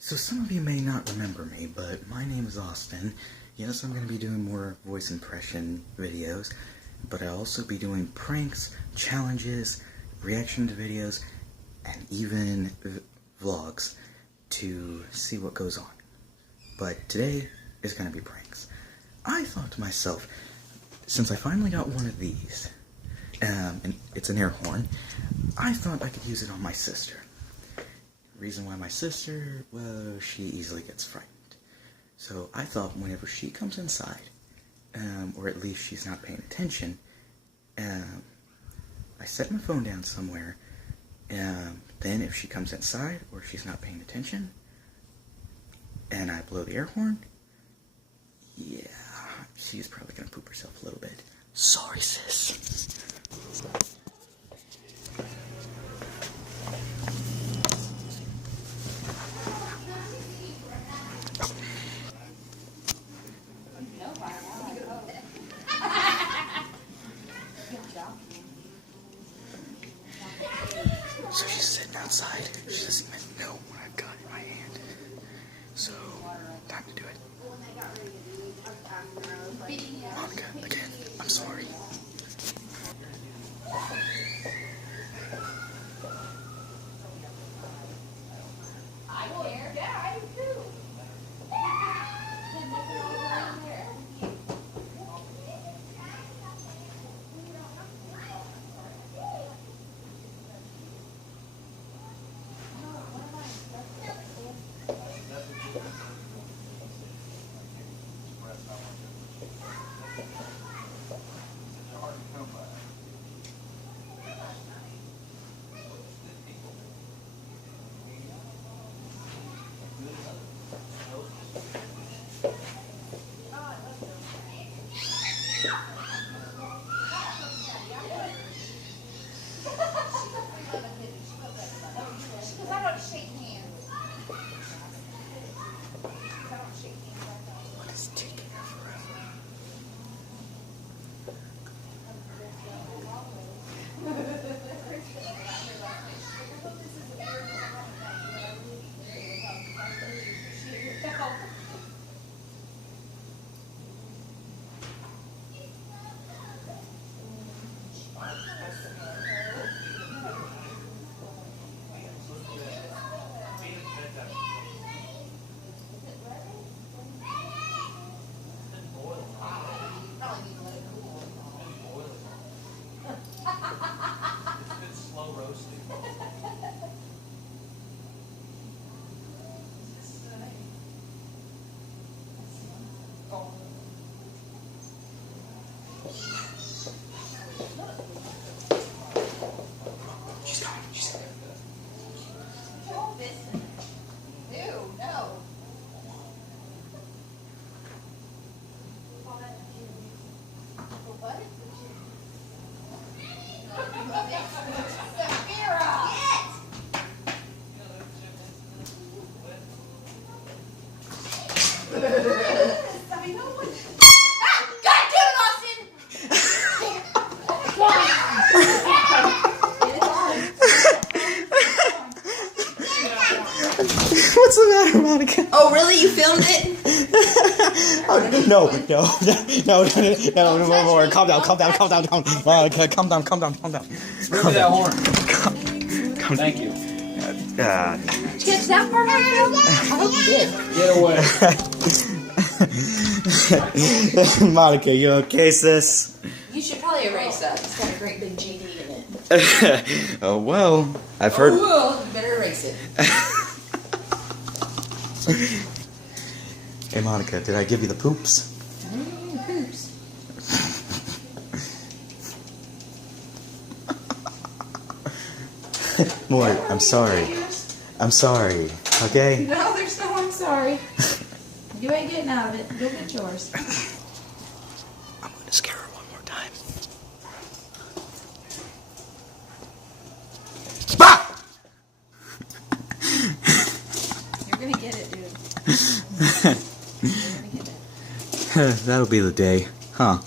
So some of you may not remember me, but my name is Austin. Yes, I'm going to be doing more voice impression videos, but I'll also be doing pranks, challenges, reaction to videos, and even vlogs to see what goes on. But today is going to be pranks. I thought to myself, since I finally got one of these, and it's an air horn, I thought I could use it on my sister. Reason why my sister, well, she easily gets frightened. So I thought whenever she comes inside, or at least she's not paying attention, I set my phone down somewhere, then if she comes inside or she's not paying attention, and I blow the air horn, yeah, she's probably gonna poop herself a little bit. Sorry, sis. So she's sitting outside. She doesn't even know what I've got in my hand. So, time to do it. Monica, again, I'm sorry. I care. Yeah, I do too. What is taking her forever? She's gone. She's gone. What's the matter, Monica? Oh, really? You filmed it? Oh, no, more. Calm down. Monica, calm down. Give me that horn. Thank you. Did you catch that part? I hope you did. Get away. Monica, you okay, sis? You should probably erase that. It's got a great big GD in it. Oh, well, I've heard... Oh, well, you better erase it. Hey, Monica, did I give you the poops? Poops. More, I'm sorry. I'm sorry, okay? No, there's no I'm sorry. You ain't getting out of it. You'll get yours. I'm gonna scare her one more time. Bah! You're gonna get it, dude. You're gonna get it. That'll be the day, huh?